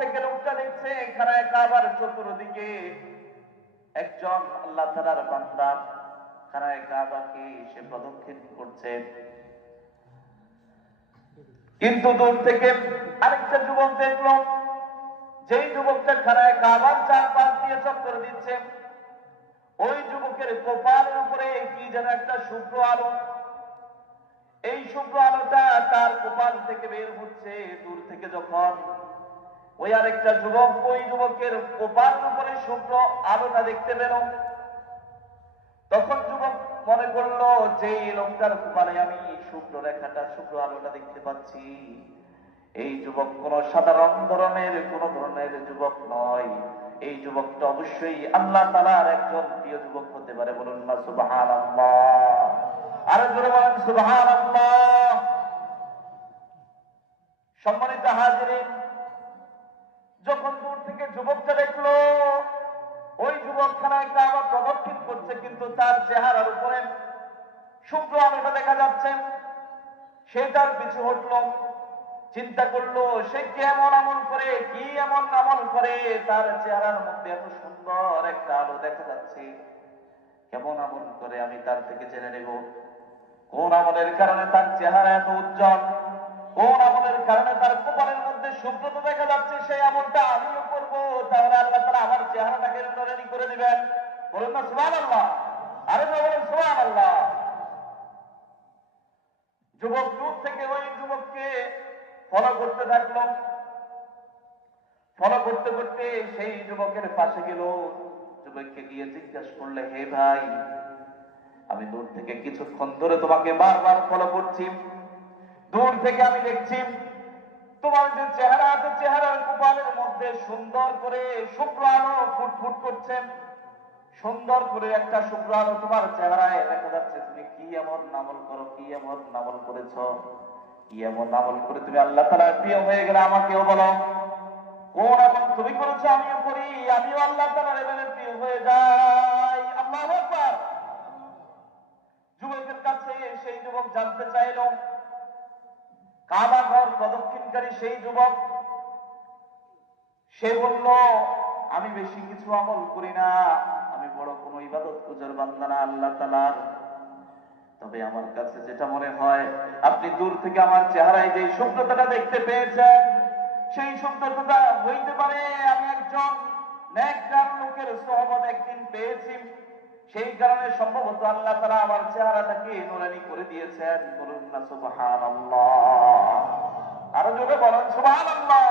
থেকে লোকটা দেখছে খানায় কাবার চতুর্দিকে একজন আল্লাহ তাআলার বান্দা খানায় কাবাকে সে প্রদক্ষিণ করছে। কিন্তু দূর থেকে আরেকটা যুবক দেখলো, যেই যুবকটা খানায় কাবার চারপাশ দিয়ে চক্কর দিচ্ছে, ওই যুবকের কপালের উপরে কি যেন একটা শুভ্র আলো। এই শুভ্র আলোটা তার কপাল থেকে বের হচ্ছে। দূর থেকে যখন ওই আরেকটা যুবক ওই যুবকের কপালের উপরে শুভ্র আলোটা দেখতে পেল, তখন যুবক মনে করলো যে লোকটার কপালে আমি শুভ্র রেখাটা শুভ্র আলোটা দেখতে পাচ্ছি, এই যুবক কোন সাধারণ ধরনের যুবক নয়। এই যুবকটা অবশ্যই আল্লাহ তাআলার একজন প্রিয় যুবক হতে পারে। বলুন না সুবহানাল্লাহ, আরো জোরে বলেন সুবহানাল্লাহ। সম্মানিত হাজিরিন, যখন দূর থেকে যুবকটা দেখলো ওই যুবক খানায় কাবা প্রদক্ষিণ করছে, কিন্তু তার চেহারার উপরে শুভ্র আলোটা দেখা যাচ্ছে, সে তার পিছু হটলো। চিন্তা করলো সে কেমন আমল করে, কি এমন আমল করে তার চেহারার মধ্যে এত সুন্দর একটা আলো দেখা যাচ্ছে, কেমন আমল করে আমি তার থেকে জেনে নেব কোন আমলের কারণে তার চেহারা এত উজ্জ্বল, কোন আমলের কারণে তার কপালের মধ্যে শুভ্রতা দেখা যাচ্ছে, সেই আমলটা আমিও করব, তাহলে আল্লাহ তাআলা আমার চেহারাটাকে নূরানি করে দিবেন। বলুন না সুবহানাল্লাহ, আরে বলুন সুবহানাল্লাহ। যুবক দূর থেকে ওই যুবককে ফলো করতে থাকলো। ফলো করতে করতে সেই যুবকের পাশে গেল, যুবককে গিয়ে জিজ্ঞাসা করলে, হে ভাই, আমি দূর থেকে কিছুক্ষণ ধরে তোমাকে বারবার ফলো করছি, দূর থেকে আমি দেখছি তোমার যে চেহারা আছে, চেহারার কপালের মধ্যে সুন্দর করে শুভ্র আলো ফুটফুট করছে, সুন্দর করে একটা শুভ্র আলো তোমার চেহারায় দেখা যাচ্ছে। তুমি কি এমন আমল করো, কি এমন আমল করেছো, কি এমন আমল করে তুমি আল্লাহ তাআলার প্রিয় হয়ে গেলে আমাকেও বলো, কোন আমল তুমি করেছো আমিও করি, আমিও আল্লাহ তাআলার এবারে প্রিয় হয়ে যাই। আল্লাহু আকবার। যুবকের কাছে সেই যুবক জানতে চাইল, কাবা ঘর প্রদক্ষিণকারী সেই যুবক, সে বলল, আমি বেশি কিছু আমল করি না, আমি বড় কোন ইবাদত গুজার বান্দা না আল্লাহ তাআলার, তবে আমার কাছে যেটা মনে হয়, আপনি দূর থেকে আমার চেহারায় যে শুভ্রতাটা দেখতে পেয়েছেন, সেই শুভ্রতাটা হইতে পারে আমি একজন নেককার লোকের সোহবত একদিন পেয়েছি, সেই কারণে সম্ভবত আল্লাহ তাআলা আমার চেহারাটাকে নূরানি করে দিয়েছেন। বলুন না সুবহানাল্লাহ, আরো জোরে বলেন সুবহানাল্লাহ।